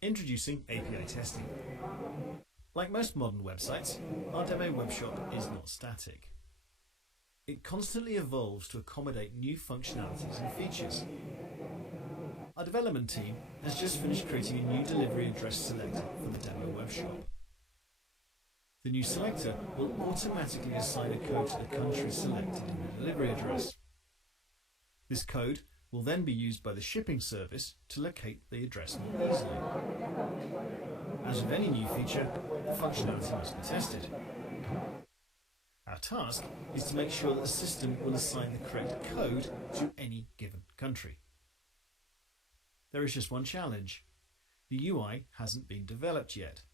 Introducing API testing. Like most modern websites, our demo webshop is not static. It constantly evolves to accommodate new functionalities and features. Our development team has just finished creating a new delivery address selector for the demo webshop. The new selector will automatically assign a code to the country selected in the delivery address. This code will then be used by the shipping service to locate the address more easily. As with any new feature, the functionality must be tested. Our task is to make sure that the system will assign the correct code to any given country. There is just one challenge. The UI hasn't been developed yet.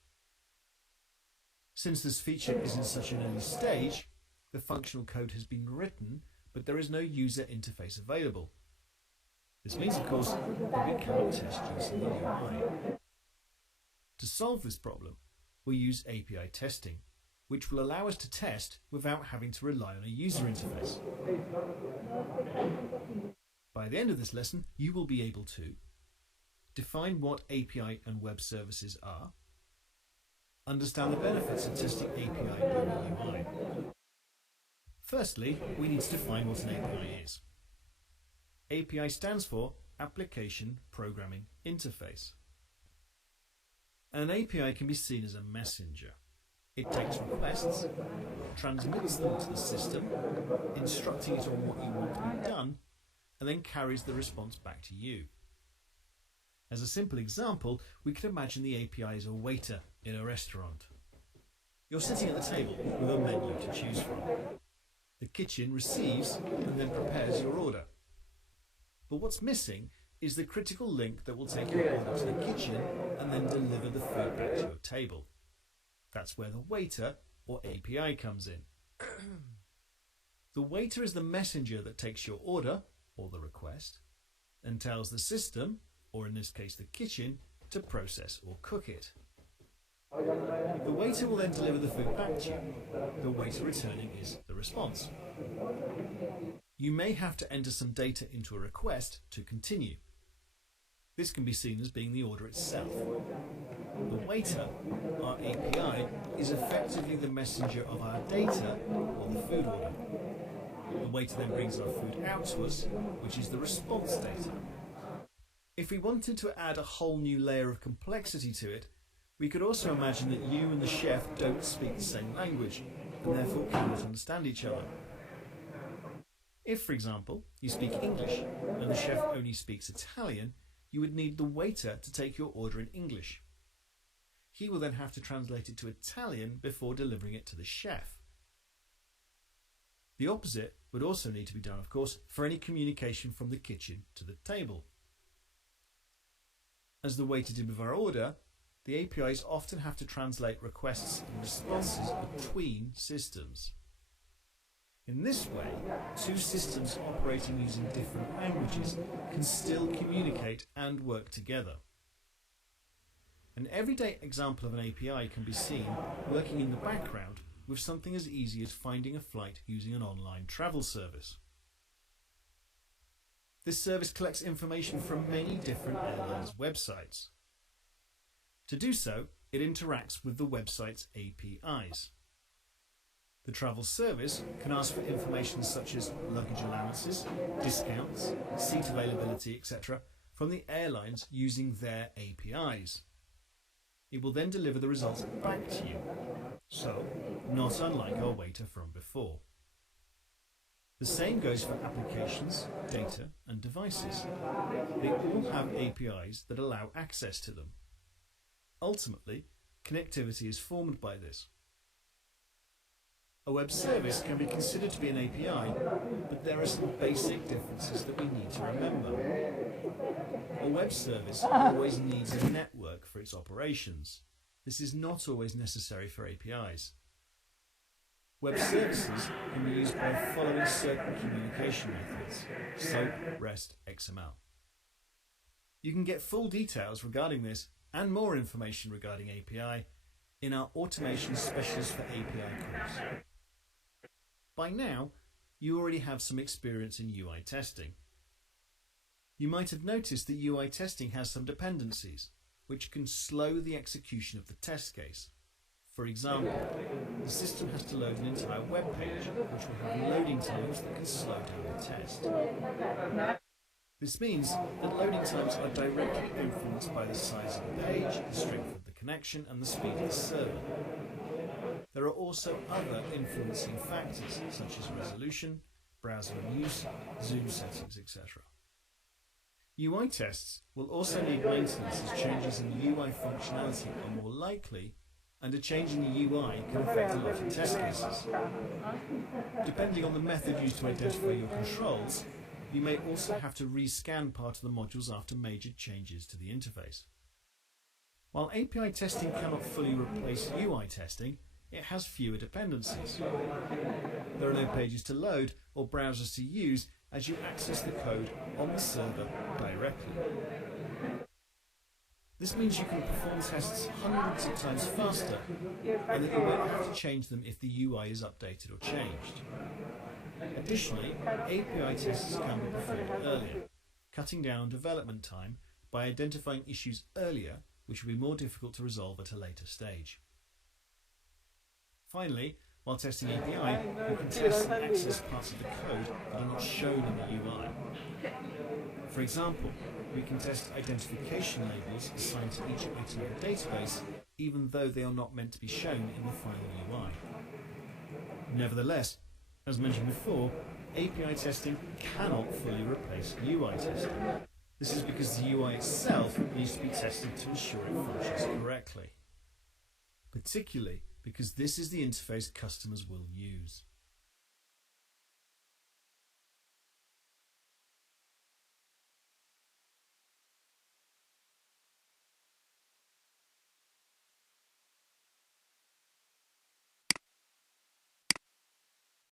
Since this feature is in such an early stage, the functional code has been written, but there is no user interface available. This means, of course, that we cannot test using the UI. To solve this problem, we use API testing, which will allow us to test without having to rely on a user interface. By the end of this lesson, you will be able to define what API and web services are, understand the benefits of testing API over UI. Firstly, we need to define what an API is. API stands for Application Programming Interface. An API can be seen as a messenger. It takes requests, transmits them to the system, instructing it on what you want to be done, and then carries the response back to you. As a simple example, we can imagine the API as a waiter in a restaurant. You're sitting at the table with a menu to choose from. The kitchen receives and then prepares your order. But what's missing is the critical link that will take your order to the kitchen and then deliver the food back to your table. That's where the waiter, or API, comes in. The waiter is the messenger that takes your order, or the request, and tells the system, or in this case the kitchen, to process or cook it. The waiter will then deliver the food back to you. The waiter returning is the response. You may have to enter some data into a request to continue. This can be seen as being the order itself. The waiter, our API, is effectively the messenger of our data, or the food order. The waiter then brings our food out to us, which is the response data. If we wanted to add a whole new layer of complexity to it, we could also imagine that you and the chef don't speak the same language, and therefore cannot understand each other. If, for example, you speak English, and the chef only speaks Italian, you would need the waiter to take your order in English. He will then have to translate it to Italian before delivering it to the chef. The opposite would also need to be done, of course, for any communication from the kitchen to the table. As the waiter did with our order, the APIs often have to translate requests and responses between systems. In this way, two systems operating using different languages can still communicate and work together. An everyday example of an API can be seen working in the background with something as easy as finding a flight using an online travel service. This service collects information from many different airlines' websites. To do so, it interacts with the website's APIs. The travel service can ask for information such as luggage allowances, discounts, seat availability, etc. from the airlines using their APIs. It will then deliver the results back to you, so not unlike our waiter from before. The same goes for applications, data and devices. They all have APIs that allow access to them. Ultimately, connectivity is formed by this. A web service can be considered to be an API, but there are some basic differences that we need to remember. A web service always needs a network for its operations. This is not always necessary for APIs. Web services can be used by following certain communication methods: SOAP, REST, XML. You can get full details regarding this and more information regarding API in our Automation Specialist for API course. By now, you already have some experience in UI testing. You might have noticed that UI testing has some dependencies. which can slow the execution of the test case. For example, the system has to load an entire web page, which will have loading times that can slow down the test. This means that loading times are directly influenced by the size of the page, the strength of the connection, and the speed of the server. There are also other influencing factors, such as resolution, browser in use, zoom settings, etc. UI tests will also need maintenance as changes in the UI functionality are more likely, and a change in the UI can affect a lot of test cases. Depending on the method used to identify your controls, you may also have to rescan part of the modules after major changes to the interface. While API testing cannot fully replace UI testing, it has fewer dependencies. There are no pages to load or browsers to use as you access the code on the server directly. This means you can perform tests hundreds of times faster, and that you won't have to change them if the UI is updated or changed. Additionally, API tests can be performed earlier, cutting down development time by identifying issues earlier, which will be more difficult to resolve at a later stage. Finally, while testing API, you can test and access parts of the code that are not shown in the UI. For example, we can test identification labels assigned to each item of the database, even though they are not meant to be shown in the final UI. Nevertheless, as mentioned before, API testing cannot fully replace UI testing. This is because the UI itself needs to be tested to ensure it functions correctly, particularly because this is the interface customers will use.